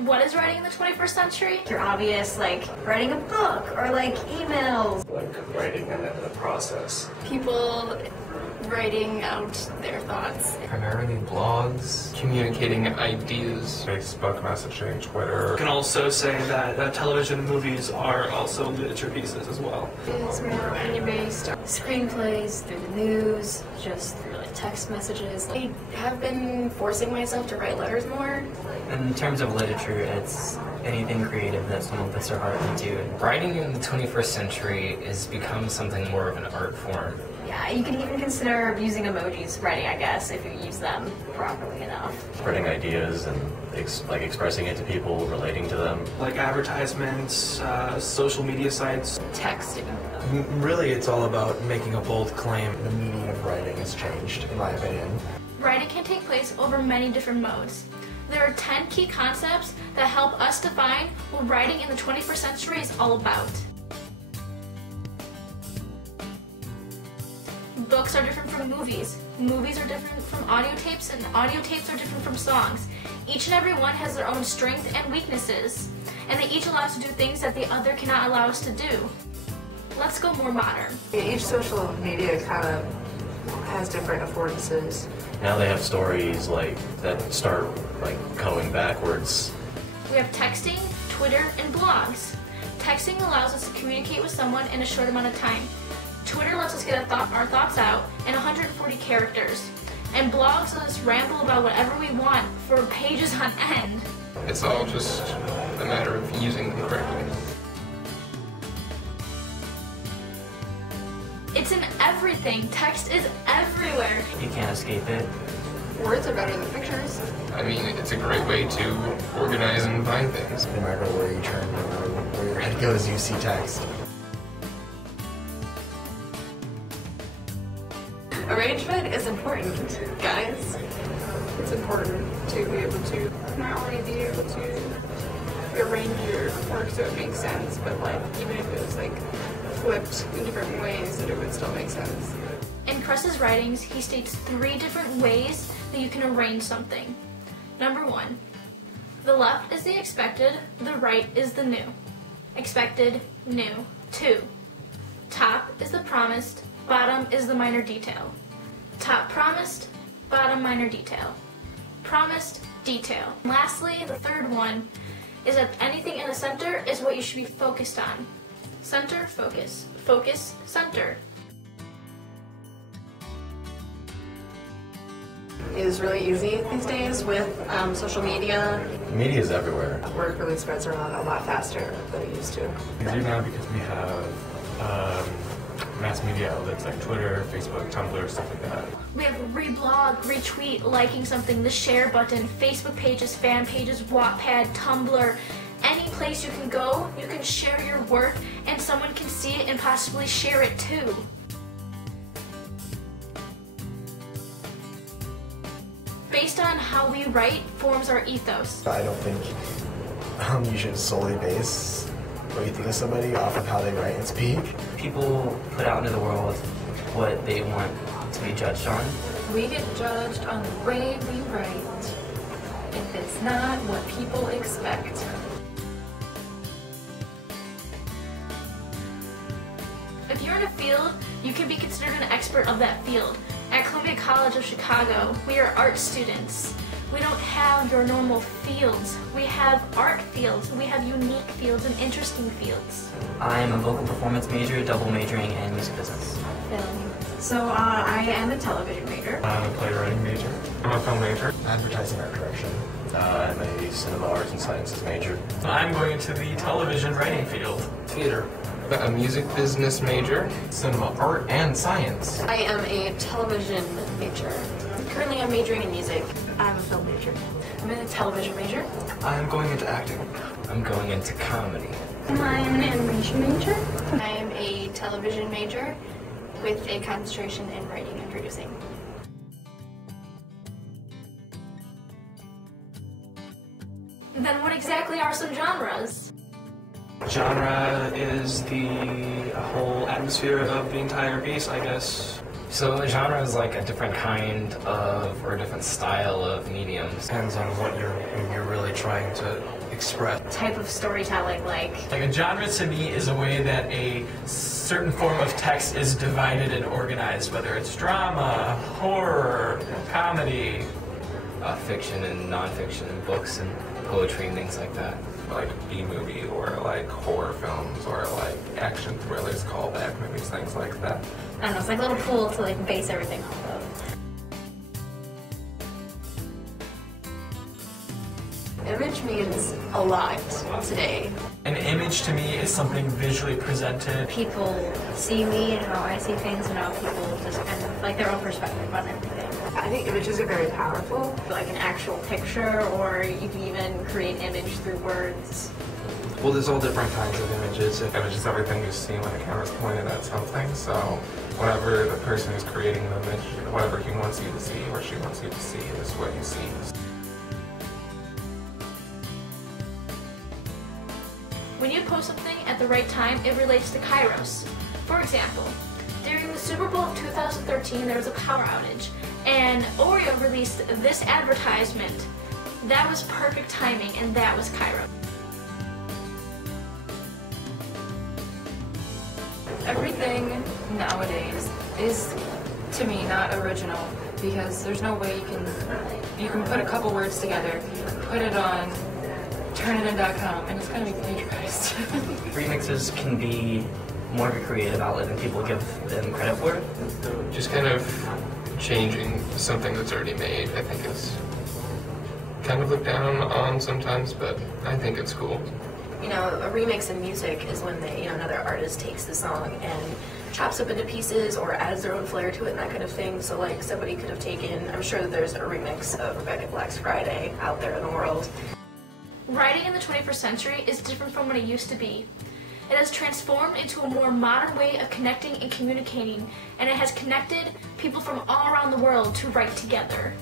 What is writing in the 21st century? Your obvious, like, writing a book or, like, emails. Like writing in a process. People writing out their thoughts. Primarily blogs, communicating ideas. Facebook messaging, Twitter. You can also say that television and movies are also literature pieces as well. It's more opinion-based. Screenplays, through the news, just through, like, text messages. I have been forcing myself to write letters more. In terms of literature, it's anything creative that someone puts their heart into. Writing in the 21st century has become something more of an art form. Yeah, you can even consider using emojis writing, I guess, if you use them properly enough. Spreading ideas and expressing it to people, relating to them. Like advertisements, social media sites. Texting. Really, it's all about making a bold claim. The meaning of writing has changed, in my opinion. Writing can take place over many different modes. There are 10 key concepts that help us define what writing in the 21st century is all about. Books are different from movies. Movies are different from audio tapes, and audio tapes are different from songs. Each and every one has their own strengths and weaknesses, and they each allow us to do things that the other cannot allow us to do. Let's go more modern. Each social media kind of has different affordances. Now they have stories that start going backwards. We have texting, Twitter, and blogs. Texting allows us to communicate with someone in a short amount of time. Twitter lets us get our thoughts out in 140 characters. And blogs let us ramble about whatever we want for pages on end. It's all just a matter of using them correctly. It's in everything. Text is everywhere. You can't escape it. Words are better than pictures. I mean, it's a great way to organize and find things. No matter where you turn, no matter where your head goes, you see text. Arrangement is important, guys. It's important to be able to not only be able to arrange your work so it makes sense, but even if it was flipped in different ways, that it would still make sense. In Kress's writings, he states 3 different ways that you can arrange something. Number 1, the left is the expected, the right is the new. Expected, new. 2, top is the promised, bottom is the minor detail. Top promised, bottom minor detail. Promised, detail. And lastly, the third one is that anything in the center is what you should be focused on. Center, focus. Focus, center. It is really easy these days with social media. Media is everywhere. Work really spreads around a lot faster than it used to. Easier now because we have mass media outlets like Twitter, Facebook, Tumblr, stuff like that. We have reblog, retweet, liking something, the share button, Facebook pages, fan pages, Wattpad, Tumblr. Any place you can go, you can share your work and someone can see it and possibly share it too. Based on how we write forms our ethos. I don't think you should solely base what you think of somebody off of how they write and speak. People put out into the world what they want to be judged on. We get judged on the way we write, if it's not what people expect. If you're in a field, you can be considered an expert of that field. At Columbia College of Chicago, we are art students. We don't have your normal fields. We have art fields. We have unique fields and interesting fields. I'm a vocal performance major, double majoring in music business. So I am a television major. I'm a playwriting major. I'm a film major. Advertising art direction. I'm a cinema arts and sciences major. I'm going into the television writing field. Theater. A music business major. Cinema art and science. I am a television major. Currently I'm majoring in music. I'm a film major. I'm a television major. I'm going into acting. I'm going into comedy. I'm an animation major. I am a television major with a concentration in writing and producing. Then what exactly are some genres? Genre is the whole atmosphere of the entire piece, I guess. So a genre is like a different kind of, or a different style of mediums. Depends on what you're really trying to express. Type of storytelling, like a genre to me is a way that a certain form of text is divided and organized, whether it's drama, horror, comedy. Fiction and nonfiction and books and poetry and things like that. Like B-movie or like horror films or like action thrillers, callback movies, things like that. I don't know, it's like a little pool to like base everything off of. Image means a lot today. An image to me is something visually presented. People see me and how I see things and how people just kind of like their own perspective on everything. I think images are very powerful. Like an actual picture, or you can even create image through words. Well, there's all different kinds of images. Image is everything you see when the camera's pointed at something, so whatever the person who's creating the image, whatever he wants you to see or she wants you to see is what you see. When you post something at the right time, it relates to Kairos. For example, during the Super Bowl of 2013, there was a power outage, and Oreo released this advertisement. That was perfect timing, and that was Kairos. Everything nowadays is, to me, not original, because there's no way you can put a couple words together, put it on turnitin.com, and it's gonna be plagiarized. Remixes can be more of a creative outlet than people give them credit for. Just kind of changing something that's already made, I think is kind of looked down on sometimes, but I think it's cool. You know, a remix in music is when another artist takes the song and chops up into pieces or adds their own flair to it and that kind of thing. So like somebody could have taken, I'm sure that there's a remix of Rebecca Black's Friday out there in the world. Writing in the 21st century is different from what it used to be. It has transformed into a more modern way of connecting and communicating, and it has connected people from all around the world to write together.